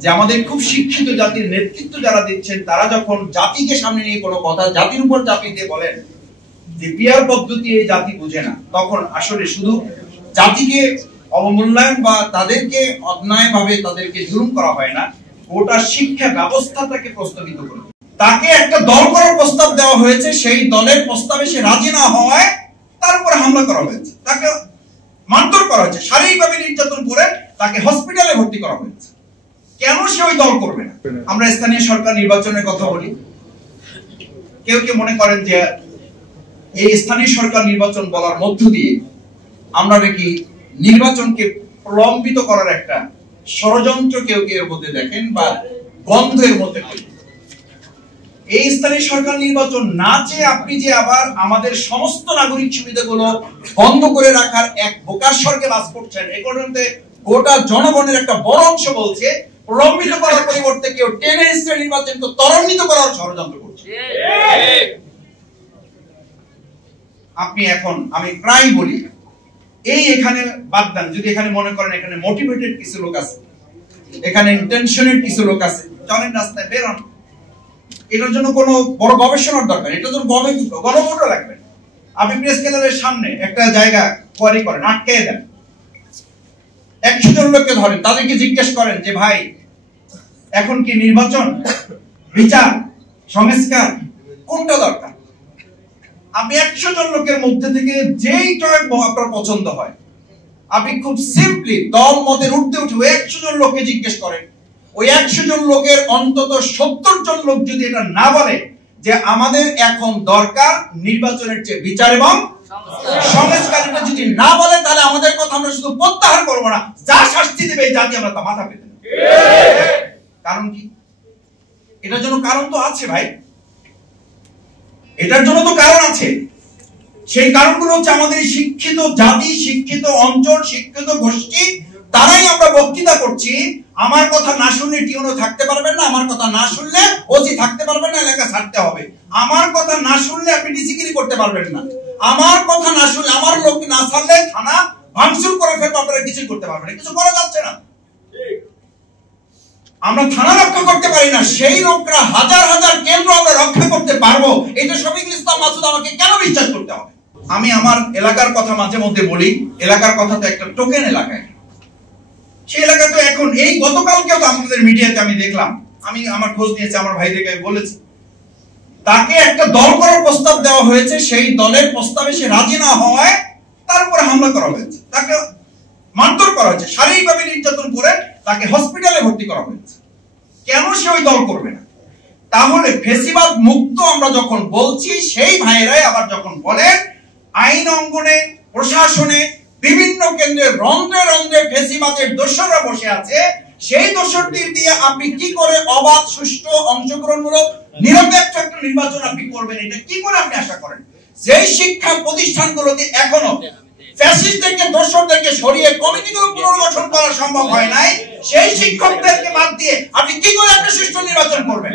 যে আমাদের খুব শিক্ষিত জাতির নেতৃত্ব যারা দিচ্ছেন তারা যখন জাতিকে সামনে নিয়ে কোনো কথা জাতির উপর চাপিয়ে দিয়ে বলেন যে পিয়ার পদ্ধতি এই জাতি বুঝে না, তখন আসলে শুধু জাতিকে অবমূল্যায়ন বা তাদেরকে অন্যায়ভাবে তাদেরকে জুলুম করা হয় না, গোটা শিক্ষা ব্যবস্থাটাকে প্রস্তাবিত করে তাকে একটা দল করার প্রস্তাব দেওয়া হয়েছে, সেই দলের প্রস্তাবে সে রাজি না হওয়ায় তার উপরে হামলা করা হয়েছে, তাকে মারধর করা হয়েছে, শারীরিকভাবে নির্যাতন করে তাকে হসপিটালে ভর্তি করা হয়েছে। কেন সে ওই দল করবে না? আমরা স্থানীয় সরকার নির্বাচনের কথা বলি, কেউ কেউ মনে করেন যে এই স্থানীয় সরকার নির্বাচন বলার মধ্য দিয়ে আমরা নাকি নির্বাচনকে প্রলম্বিত করার একটা ষড়যন্ত্র কেউ কেউ এর মধ্যে দেখেন বা বন্ধের মধ্যে করি। এই স্থানীয় সরকার নির্বাচন না চেয়ে আপনি যে আবার আমাদের সমস্ত নাগরিক সুবিধাগুলো বন্ধ করে রাখার এক বোকার স্বর্গে বাস করছেন, এ কারণে গোটা জনগণের একটা বড় অংশ বলছে প্রলম্বিত করার পরিবর্তে কেউ টেনে স্থানীয় নির্বাচনকে ত্বরান্বিত করার ষড়যন্ত্র করছে। আপনি এখন আমি প্রায় বলি এই এখানে বাদ দেন, যদি এখানে মনে করেন এখানে মোটিভেটেড কিছু লোক আছে, এখানে ইন্টেনশনের কিছু লোক আছে, চলেন রাস্তায় বেরোন, এটার জন্য কোনো বড় গবেষণার দরকার, এটার জন্য গণভোটও লাগবে। আপনি প্রেস ক্লাবের সামনে একটা জায়গা কোয়ারি করেন, আটকে দেন, 100 জন লোককে ধরেন, তাদেরকে জিজ্ঞেস করেন যে ভাই এখন কি নির্বাচন, বিচার, সংস্কার কোনটা দরকার? আপনি 100 জন লোকের মধ্যে থেকে যেই টয়েক আপনার পছন্দ হয়, আপনি খুব সিম্পলি দল মতের ঊর্ধ্বে উঠে 100 জন লোককে জিজ্ঞেস করেন, ওই 100 জন লোকের অন্তত 70 জন লোক যদি এটা না বলে যে আমাদের এখন দরকার নির্বাচনের চেয়ে বিচার এবং সংস্কার, এটা যদি না বলে তাহলে আমাদের কথা আমরা শুধু প্রত্যাহার করবো না, যা শাস্তি দেবে এই জাতি আমরা তা মাথা পেতে নেব। কারণ কি? এটার জন্য কারণ তো আছে ভাই, এটার জন্য তো কারণ আছে। সেই কারণগুলো হচ্ছে আমাদের শিক্ষিত জাতি, শিক্ষিত অঞ্চল, শিক্ষিত গোষ্ঠী, তারাই আমরা বক্তৃতা করছি আমার কথা না শুনলে টিউনো থাকতে পারবেন না, আমার কথা না শুনলে ওসি থাকতে পারবেন না, এলাকা ছাড়তে হবে, আমার কথা না শুনলে আপনি ডিসিগিরি করতে পারবেন না, আমার কথা না শুনলে আমার লোক না ছাড়লে থানা ভাঙচুর করে ফেলবে, আপনারা কিছু করতে পারবেন না, কিছু করা যাচ্ছে না। আমরা থানা রক্ষা করতে পারি না, সেই লোকরা হাজার হাজার কেন্দ্র আমরা রক্ষা করতে পারবো, এটা শফিকুল ইসলাম মাসুদ আমাকে কেন বিশ্বাস করতে হবে? আমি আমার এলাকার কথা মাঝে মধ্যে বলি, এলাকার কথা তো একটা টোকেন এলাকায়, সেই এলাকা তো এখন এই গতকালকেও তো আমাদের মিডিয়াতে আমি দেখলাম, আমি আমার খোঁজ নিয়েছি, আমার ভাইদেরকে আমি বলেছি, তাকে একটা দল করার প্রস্তাব দেওয়া হয়েছে, সেই দলের প্রস্তাবে সে রাজি না হওয়ায় তার উপরে হামলা করা হয়েছে, তাকে মারধর করা হয়েছে, শারীরিকভাবে নির্যাতন করে তাকে হসপিটালে ভর্তি করা হয়েছে। কেন সে ওই দল করবে না? তাহলে ফেসিবাদ মুক্ত আমরা যখন বলছি, সেই ভাইয়েরাই আবার যখন বলেন আইন অঙ্গনে, প্রশাসনে, বিভিন্ন কেন্দ্রে রন্ধ্রে রন্ধ্রে ফেসিবাদের দোসররা বসে আছে, সেই দোসরদের দিয়ে আপনি কি করে অবাধ, সুষ্ঠু, অংশগ্রহণমূলক, নিরপেক্ষ একটা নির্বাচন আপনি করবেন? এটা কি করে আপনি আশা করেন? যেই শিক্ষা প্রতিষ্ঠানগুলোতে এখনো ফ্যাসিস্টদেরকে, দোসরদেরকে সরিয়ে কমিটিগুলো পুনর্গঠন করা সম্ভব হয় নাই, সেই শিক্ষকদেরকে বাদ দিয়ে আপনি কি করে একটা সুষ্ঠু নির্বাচন করবেন?